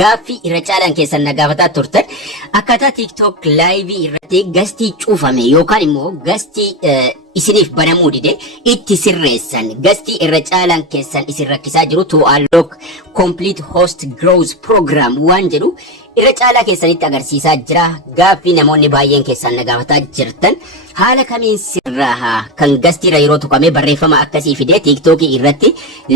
gaaffii irra caalaan keessan na gaafataa turtan akkaataa TikTok live irratti gastii cuufame yookaan immoo gastii isiniif banamuu dide itti sirreessan gastii irra caalaan keessan isin rakkisaa jiru to unlock complete host growth program waan jedhu irra caalaa keessanitti agarsiisaa jira. Gaaffii namoonni baay'een keessan na gaafataa jirtan haala kamiin sirraa kan gastii yeroo tuqame barreeffama akkasii fidee TikTok irratti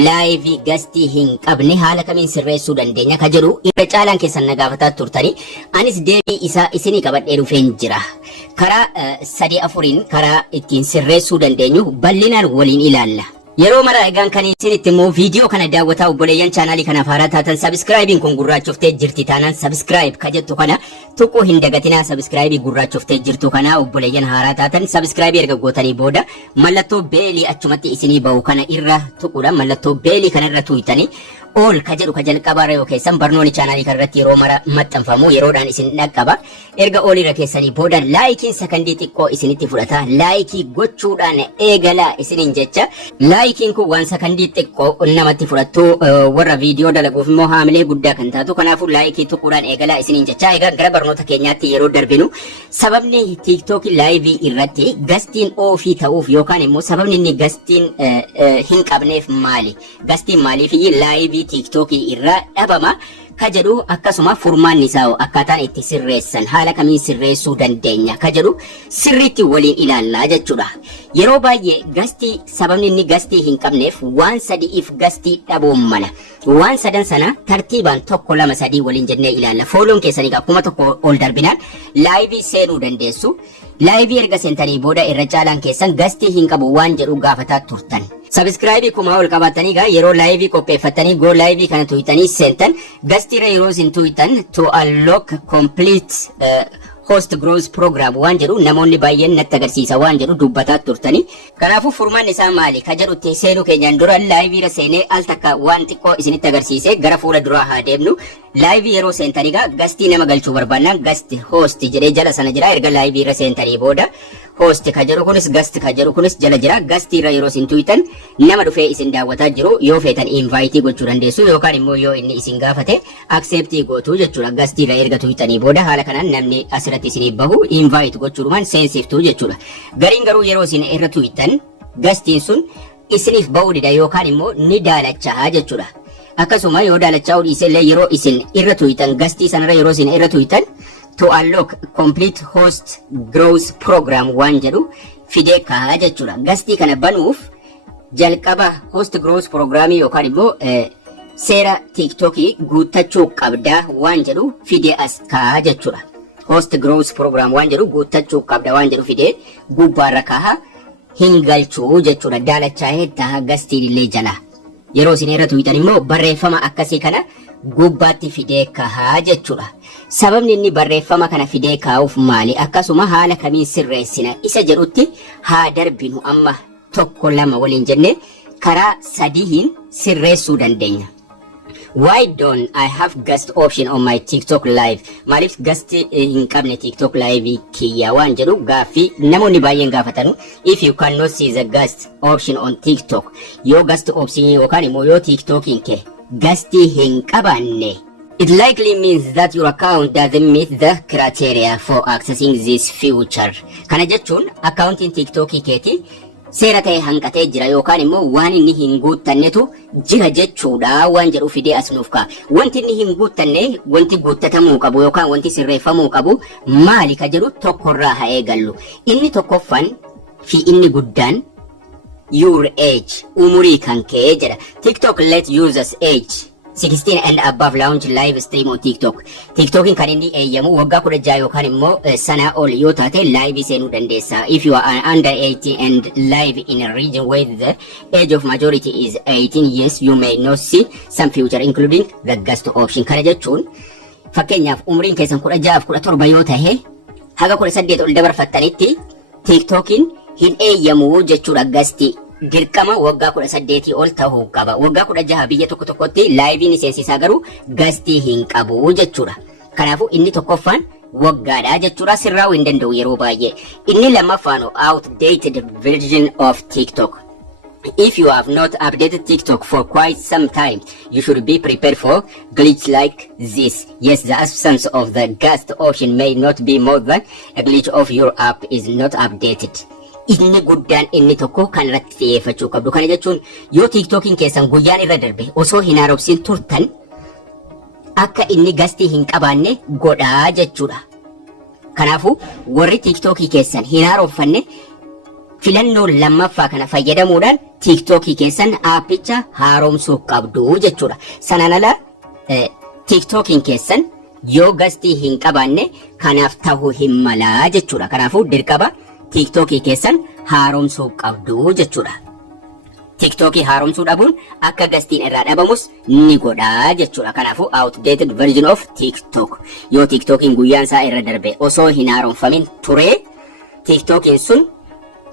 live gastii hin qabne haala kamiin sirreessuu dandeenya ka jedhu irra caalaan keessan na gaafataa turtanii anis deebii isaa isinii qabadhee dhufeen jira. Karaa 3-4 karaa ittiin sirreessuu dandeenyu bal'inaan waliin ilaalla. Yeroo maraa egaan kan isinitti immoo viidiyoo kana daawwataa obboleeyyan chaanaalii kanaaf haaraa taatan sabskraayibiin kun gurraachoftee jirti taanaan sabskraayib ka jettu kana tuquu hin dagatinaa. Sabskraayibii gurraachoftee jirtu kana obboleeyyan haaraa taatan sabskraayibii erga gootanii booda mallattoo beelii achumatti isinii ba'u kana irra tuquudhaan mallattoo beelii kana irra tuqxanii ol ka jedhu ka jalqabaa reeyoo keessan barnoonni chaanaalii kanarratti yeroo mara maxxanfamu yeroodhaan isin dhaqqaba. Erga ol irra keessanii booda laayikiin sakandii xiqqoo isinitti fudhata. Laayikii gochuudhaan eegalaa isiniin jecha laayikiin kun waan sakandii xiqqoo namatti fudhattu warra viidiyoo dalaguuf immoo haamilee guddaa kan taatu. Kanaafuu laayikii tuquudhaan eegalaa isiniin jecha. Egaa gara barnoota keenyaatti yeroo darbinu sababni TikTok live irratti gastiin ofii ta'uuf yookaan immoo sababni inni gastiin hin qabneef maali? Gastiin maaliif live TikTok irraa dhabama ka jedhu akkasuma furmaanni isaa akkaataan itti sirreessan haala kamiin sirreessuu dandeenya ka jedhu sirriitti waliin ilaallaa jechuudha. Yeroo baay'ee gastii sababni inni gastii hin qabneef waan sadiif gastii dhabuu mala. Waan sadan sana tartiibaan 1 2 3 waliin jennee ilaalla. Fooloon keessanii akkuma tokko ol darbinaan live seenuu dandeessu. Live erga seentanii booda irra caalaan keessan gastii hin qabu waan jedhu gaafataa turtan. Subscribe kuma ol qabatanii gaa yeroo live qopheeffatanii go live kana tuutanii seentan gastiira yeroo isin tuutan to unlock complete host growth program waan jedhu namoonni baay'een natti agarsiisa waan jedhu dubbataa turtanii. Kanaafuu furmaan isaa maali ka jedhutti seenuu keenyaan dura live irra seenee al takka waan xiqqoo isinitti agarsiise gara fuula duraa haa deemnu. Live yeroo seentanii gaa gastii nama galchuu barbaannaan gasti host jedhee jala sana jira. Erga live irra seentanii booda host ka jedhu kunis gasti ka jedhu kunis jala jira. Gastii irra yeroo isin tuutan nama dhufee isin daawwataa jiru yoo feetan invite gochuu dandeessu yookaan immoo yoo inni isin gaafate accept gootu jechuudha. Gastii irra erga tuutanii booda haala kanaan namni asirratti isinii bahu invite gochuudhumaan seensiftuu jechuudha. Gariin garuu yeroo isin irra tuutan gastiin sun isiniif bahuu dida yookaan immoo ni daalachaa jechuudha. Akkasuma yoo daalachaa dhiisellee yeroo isin irra tuutan gastii sanarra yeroo isin irra tuutan to unlock complete host growth program waan jedhu fidee kaa'aa jechuudha. Gastii kana banuuf jalqaba host growth programii yookaan immoo seera TikTok guuttachuu qabdaa waan jedhu fidee as kaa'aa jechuudha. Host growth program waan jedhu guuttachuu qabda waan jedhu fidee gubbaarra kaa'aa hin galchuu jechuudha. Daalachaa hedduu gastiin illee jala. Yeroo isin irra tuutan immoo barreeffama akkasii kana gubbaatti fidee kaa'aa jechuudha. Sababni inni barreeffama kana fidee kaa'uuf maali? Akkasuma haala kamiin sirreessina isa jedhutti haa darbinu amma 1 2 waliin jennee karaa 3 sirreessuu dandeenya. Why don't I have guest option on my TikTok live? Maaliif guest hin qabne TikTok live kiyya waan jedhu gaaffii namoonni baay'een gaafatanu. If you cannot see the guest option on TikTok, yoo guest option yookaan immoo yoo TikTok kee guest hin qabanne, it likely means that your account doesn't meet the criteria for accessing this feature. Kana jechuun accountiin TikTok keetii seera ta'e hanqatee jira yookaan immoo waan inni hin guuttannetu jira jechuudha waan jedhu fidee as nuuf kaa'a. Wanti inni hin guuttanne wanti guuttatamuu qabu yookaan wanti sirreeffamuu qabu maali ka jedhu tokkorraa haa eegallu. Inni tokkoffaan fi inni guddaan your age umurii kan kee jedha. TikTok let users age 16 and above launch live stream on TikTok. TikTokin kan inni eeyyamu waggaa 16 yookaan immoo sanaa ol yoo taate live seenuu dandeessa. If you are under 18 and live in a region where the age of majority is 18 years, you may not see some feature including the guest option. Kana jechuun fakkeenyaaf umriin keessan 16 fi 17 yoo tahe haga 18 ol dabarfattanitti TikTokin hin eeyyamu jechuudha. Gastii dirqama waggaa 18 ol ta'uu qaba. Waggaa 16 biyya tokko tokkotti live ni seensisaa garuu gastii hin qabu jechuudha. Kanaafuu inni tokkoffaan waggaadha jechuudha. Sirraa'uu hin danda'u yeroo baay'ee. Inni lammaffaan outdated version of TikTok. If you have not updated TikTok for quite some time, you should be prepared for glitch like this. Yes, the absence of the guest option may not be more than a glitch of your app is not updated. Inni guddaan inni tokko kan irratti xiyyeeffachuu qabdu. Kana jechuun yoo TikTokiin keessan guyyaan irra darbe osoo hin haaromsin turtan akka inni gastii hin qabaanne godhaa jechuudha. Kanaafuu warri TikTokii keessan hin haaromfanne filannoo lammaffaa kana fayyadamuudhaan TikTokii keessan aappicha haaromsuu qabdu jechuudha. Sanaan ala TikTokiin keessan yoo gastii hin qabaanne kanaaf ta'uu hin malaa jechuudha. Kanaafuu dirqama TikTokii keessan haaromsuu qabdu jechuudha. TikTokii haaromsuu dhabuun akka gastiin irraa dhabamus ni godhaa jechuudha. Kanaafuu outdated version of TikTok yoo TikTokiin guyyaan isaa irra darbe osoo hin haaromfamin ture TikTokiin sun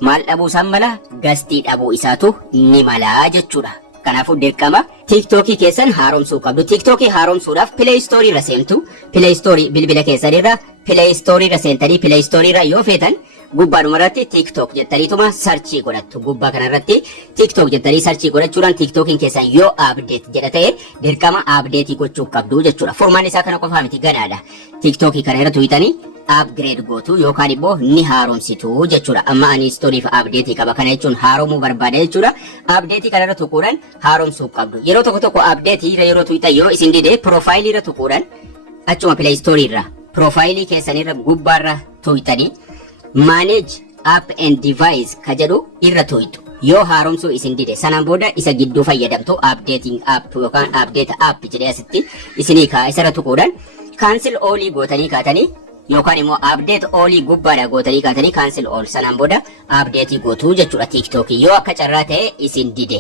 maal dhabuu isaan mala gastii dhabuu isaatu ni malaa jechuudha. Kanaafuu dirqama TikTokii keessan haaromsuu qabdu. TikTokii haaromsuudhaaf Play Store irra seentu. Play Store bilbila keessan irra Play Store irra seentanii Play Store irra yoo feetan gubbaadhuma irratti TikTok jettaniituma sarchii godhattu. Gubbaa kana irratti TikTok jettanii sarchii godhachuudhaan TikTokiin keessan yoo update jedha ta'e dirqama update gochuu qabdu jechuudha. Formaan isaa kana qofaa miti ganaadha. TikTokii kana irra tuqxanii upgrade gootu yookaan immoo ni haaromsitu jechuudha. Amma ani stooriif update qaba kana jechuun haaromuu barbaada jechuudha. Update kana irra tuquudhaan haaromsuu qabdu. Yeroo tokko tokko update irra yeroo tuqxan yoo isin dide profile irra tuquudhaan achuma Play Store irra profile keessan irra gubbaarra tuqxanii manage app and device ka jedhu irra tuqxu. Yoo haaromsuu isin dide sanaan booda isa gidduu fayyadamtu updating app yookaan update app jedhee asitti isinii kaa isarra tuquudhaan cancel all gootanii kaatanii yookaan immoo update all gubbaadha gootanii kaatanii cancel all sanaan booda update gootu jechuudha TikTokii yoo akka carraa ta'e isin dide.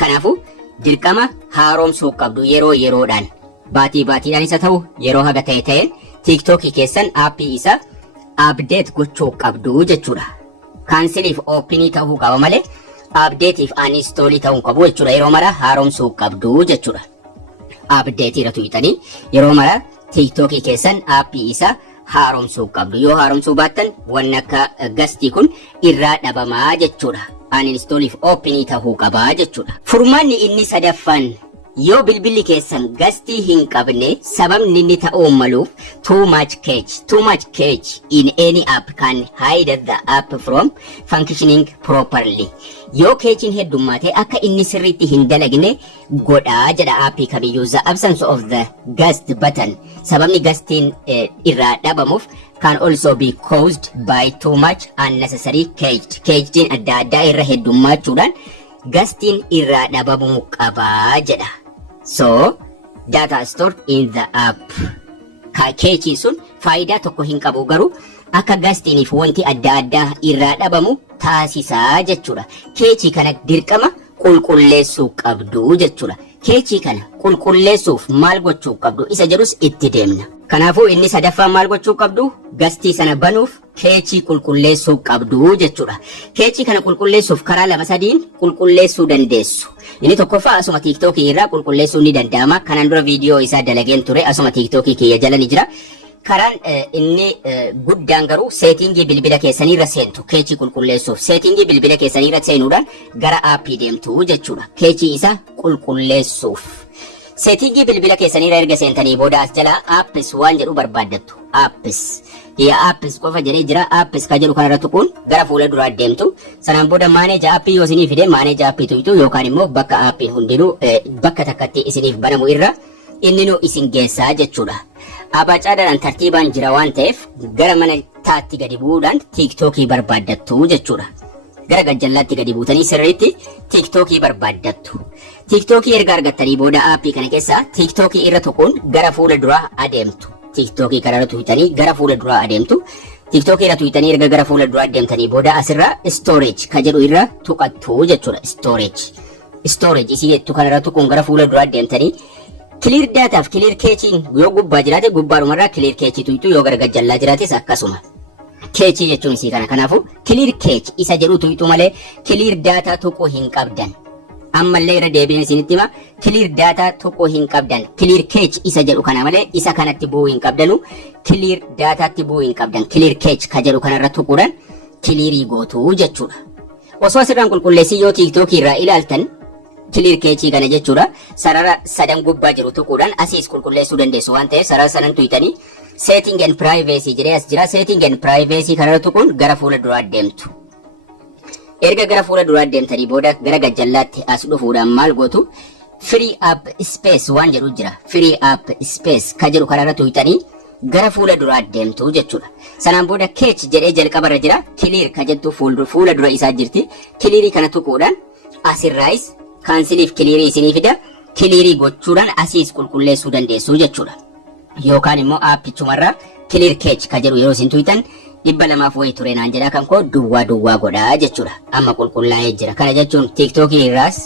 Kanaafuu dirqama haaromsuu qabdu yeroo yeroodhaan baatii baatiidhaan isa ta'u yeroo haga ta'e ta'een TikTokii keessan aappii isa update gochuu qabdu jechuudha. Canceliif openii ta'uu qaba malee updateif uninstall ta'uu qabu jechuudha. Yeroo mara haaromsuu qabdu jechuudha. Update irra tuqxanii yeroo mara TikTokii keessan aappii isa haaromsuu qabdu. Yoo haaromsuu baattan waan akka gastii kun irraa dhabamaa jechuudha. Uninstallif openii ta'uu qaba jechuudha. Furmaanni inni sadaffaan yoo bilbilli keessan gastii hin qabne sababni inni ta'uu maluuf too much cache in any app can hide the app from functioning properly. Yoo cachein heddummaate akka inni sirriitti hin dalagne godhaa jedha aappii kamiyyuu. The absence of the ghost button sababni gastiin irraa dhabamuuf can also be caused by too much unnecessary cache. Cachein adda addaa irra heddummachuudhaan gastiin irraa dhabamuu qabaa jedha. So data stored in the app. Cachein sun faayidaa tokko hin qabu garuu akka gastiiniif wanti adda addaa irraa dhabamu taasisaa jechuudha. Cache kana dirqama qulqulleessuu qabdu jechuudha. Cache kana qulqulleessuuf maal gochuu qabdu isa jedhus itti deemna. Kanaafuu inni sadaffaan maal gochuu qabdu gastii sana banuuf cache qulqulleessuu qabdu jechuudha. Cache kana qulqulleessuuf karaa lama sadiin qulqulleessuu dandeessu. Inni tokkoffaa asuma TikTokii irraa qulqulleessuu ni danda'ama. Kanaan dura viidiyoo isaa dalageen ture asuma TikTokii kiyya jala ni jira. Karaan inni guddaan garuu seetingii bilbila keessanii irra seentu cache qulqulleessuuf. Seetingii bilbila keessanii irra seenuudhaan gara aappii deemtu jechuudha. Cache isa qulqulleessuuf. Seetingii bilbila keessanii irra erga seentanii booda as jala apps waan jedhu barbaaddattu. Apps qofa jedhee jira. Apps ka jedhu kanarra tuquun gara fuula duraa deemtu. Sanaan booda manage aappii yoo isinii fide manage aappii tuqxu yookaan immoo bakka aappiin hundinuu bakka takkatti isiniif banamu irra inninu isin geessaa jechuudha. Abacaadhaan tartiibaan jira waan ta'eef gara mana taatti gadi bu'uudhaan TikTokii barbaaddattu jechuudha. Gara gajjallaatti gadi buutanii sirriitti TikTokii barbaaddattu. TikTokii erga argattanii booda aappii kana keessaa TikTokii irra tuquun gara fuula duraa adeemtu. TikTokii kana tuqxanii gara fuula duraa adeemtu. TikTokii irra tuqxanii erga gara fuula duraa adeemtanii booda asirra storage ka jedhu irra tuqattu jechuudha. Storage isii jettu kana irra tuquun gara fuula duraa adeemtanii clear dataaf clear cachein yoo gubbaa jiraate gubbaarumarraa clear cache tuqxu yoo gara gajjallaa jiraates akkasuma. Cache jechuun isii kana. Kanaafuu clear cache isa jedhu tuqxu malee clear data tuquu hin qabdan. Ammallee irra deebiin isinitti hima clear data tuquu hin qabdan. Clear cache isa jedhu kana malee isa kanatti bu'uu hin qabdanu. Clear dataatti bu'uu hin qabdan. Clear cache ka jedhu kanarra tuquudhaan clearii gootu jechuudha. osoo asirraan qulqulleessii yoo TikTok irraa ilaaltan clear cache kana jechuudha. Sarara sadan gubbaa jiru tuquudhaan asiis qulqulleessuu dandeessu waan ta'eef sarara sadan tuytanii setting and privacy jedhee as jira. Setting and privacy kana tuquun gara fuula duraa deemtu. Erga gara fuula duraa deemtanii booda gara gajjallaatti as dhufuudhaan maal gootu? Free app space waan jedhu jira. Free app space ka jedhu kanarra tuytanii gara fuula duraa deemtu jechuudha. Sanaan booda cache jedhee jalqabarra jira. Clear ka jettu fuula dura isaa jirti. Clear kana tuquudhaan asirraayis kaansiliif clear isinii fida. Clear gochuudhaan asiis qulqulleessuu dandeessu jechuudha. Yookaan immoo aappichumarra clear cache ka jedhu yeroo isin tuytan 200 wayii ture naan jedha kan koo duwwaa godhaa jechuudha. Amma qulqullaa'ee jira. Kana jechuun TikTok irraas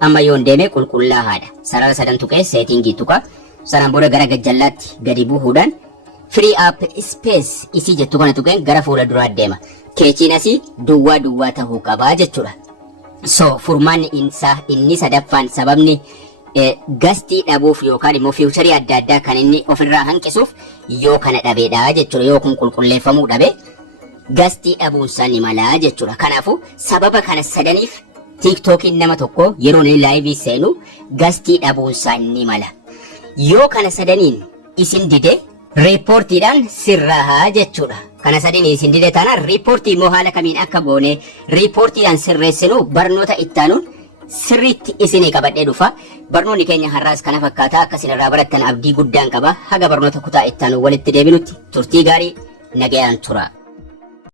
amma yoon deeme qulqullaa'aadha. Sarara sadan tuqee settingii tuqa. Sanaan booda gara gajjallaatti gadi buuhuudhaan free app space isii jettu kana tuqeen gara fuula duraa deema. Keechiin asii duwwaa ta'uu qabaa jechuudha. So furmaanni inni sadaffaan sababni gastii dhabuuf yookaan immoo fiicharii adda addaa kan inni ofirraa hanqisuuf yoo kana dhabeedha jechuudha. Yoo kun qulqulleeffamuu dhabe gastii dhabuunsaa ni mala jechuudha. Kanaafuu sababa kana sadaniif TikTokiin nama tokko yeroo inni laayivii seenu gastii dhabuunsaa ni mala. Yoo kana sadaniin isin dide reepoortiidhaan sirraa jechuudha. Kana sadin isin dide taanaan reepoortii immoo haala kamiin akka goone reepoortiidhaan sirreessinu barnoota ittaanuun sirriitti isinii qabadhee dhufa. Barnoonni keenya har'aas kana fakkaata. Akka isin irraa barattan abdii guddaan qaba. Haga barnoota kutaa ittaanu walitti deebinutti turtii gaarii nagayaan tura.